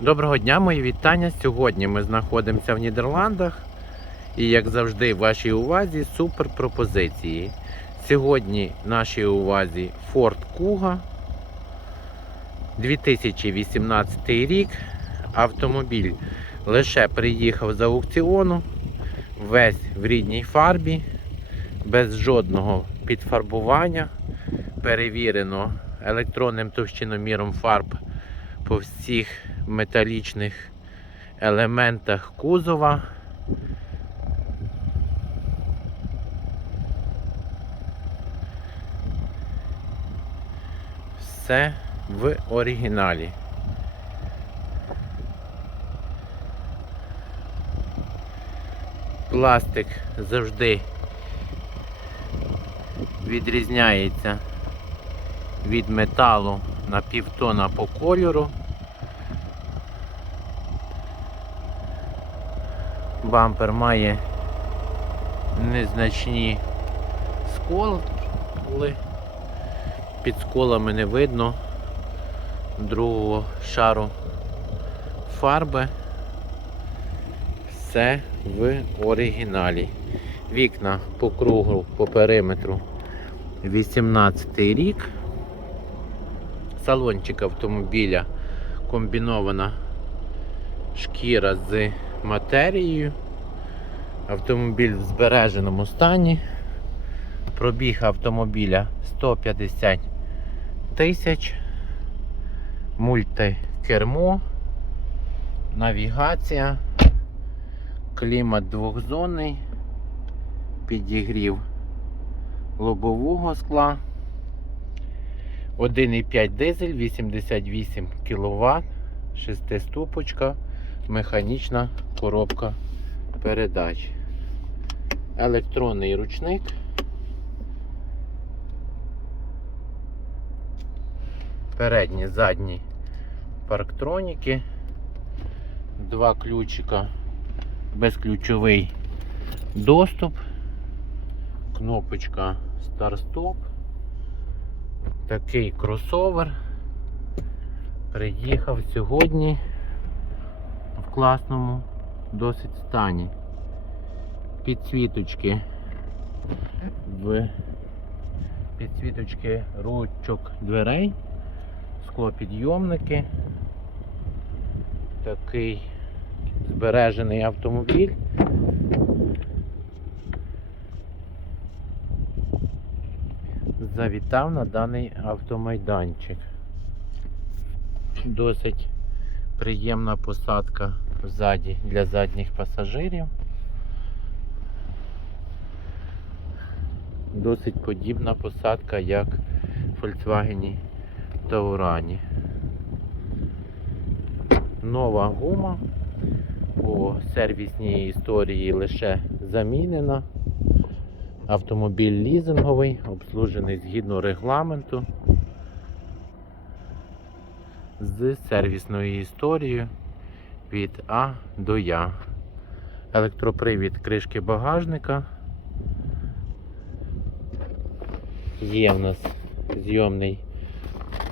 Доброго дня, мої вітання. Сьогодні ми знаходимося в Нідерландах. І як завжди, в вашій увазі супер пропозиції. Сьогодні в нашій увазі Ford Kuga 2018 рік. Автомобіль лише приїхав з аукціону, весь в рідній фарбі, без жодного підфарбування. Перевірено електронним товщиноміром фарб по всіх металічних елементах кузова. Все в оригіналі. Пластик завжди відрізняється від металу на півтона по кольору. Бампер має незначні сколи. Під сколами не видно другого шару фарби. Все в оригіналі. Вікна по кругу, по периметру 18 рік. Салончик автомобіля комбінована шкіра з матерією. Автомобіль в збереженому стані. Пробіг автомобіля 150 тисяч. Мультикермо, навігація, клімат двохзонний, підігрів лобового скла. 1,5 дизель, 88 кВт, 6-ступочка, механічна коробка передач. Електронний ручник. Передні, задні парктроніки. Два ключика, безключовий доступ, кнопочка старт-стоп. Такий кросовер приїхав сьогодні класному досить стані. Підсвіточки в підсвіточки ручок дверей, склопідйомники. Такий збережений автомобіль. завітав на даний автомайданчик. Досить приємна посадка ззаді для задніх пасажирів. Досить подібна посадка, як в Volkswagen Тауране. Нова гума по сервісній історії лише замінена. Автомобіль лізинговий, обслужений згідно регламенту з сервісною історією від А до Я. Електропривід кришки багажника. Є в нас зйомний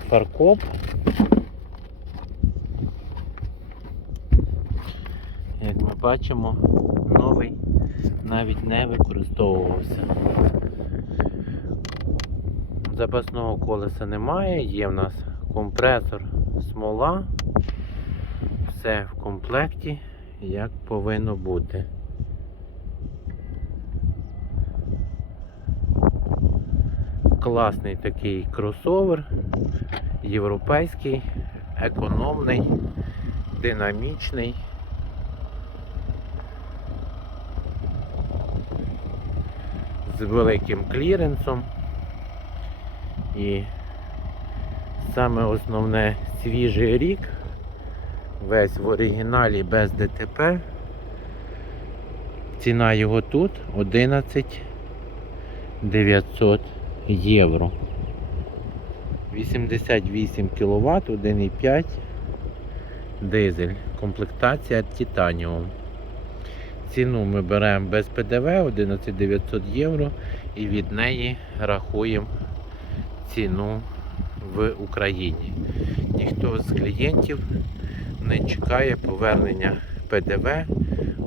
фаркоп. Як ми бачимо, новий навіть не використовувався. Запасного колеса немає, є в нас компресор, смола, все в комплекті, як повинно бути. Класний такий кросовер, європейський, економний, динамічний. з великим кліренсом. І саме основне свіжий рік, весь в оригіналі без ДТП. Ціна його тут 11 900 євро. 88 кВт, 1,5 дизель. Комплектація Titanium. Ціну ми беремо без ПДВ 11 900 євро і від неї рахуємо ціну в Україні. Ніхто з клієнтів не чекає повернення ПДВ.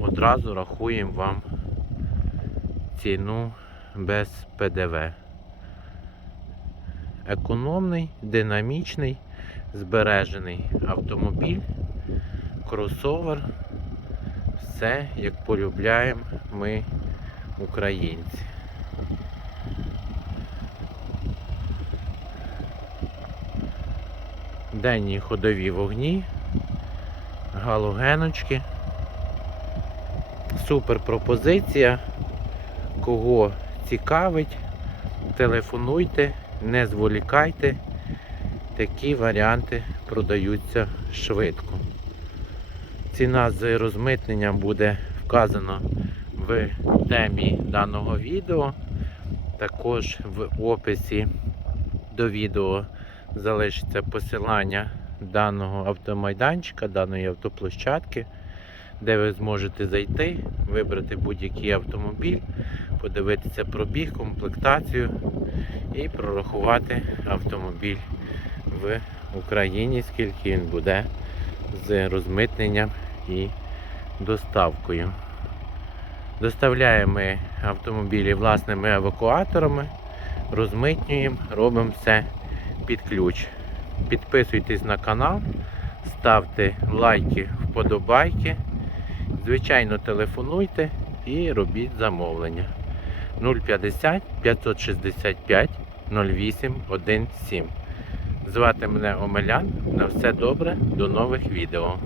Одразу рахуємо вам ціну без ПДВ. Економний, динамічний, збережений автомобіль, кросовер. Все як полюбляємо ми, українці. Денні ходові вогні, галогеночки. Супер пропозиція. Кого цікавить, телефонуйте, не зволікайте. Такі варіанти продаються швидко. Ціна з розмитненням буде вказана в темі даного відео. Також в описі до відео залишиться посилання даного автомайданчика, даної автоплощадки, де ви зможете зайти, вибрати будь-який автомобіль, подивитися пробіг, комплектацію і прорахувати автомобіль в Україні, скільки він буде з розмитненням і доставкою. Доставляємо ми автомобілі власними евакуаторами, розмитнюємо, робимо все під ключ. Підписуйтесь на канал, ставте лайки, вподобайки. Звичайно, телефонуйте і робіть замовлення. 050 565 0817. Звати мене Омелян. На все добре, до нових відео.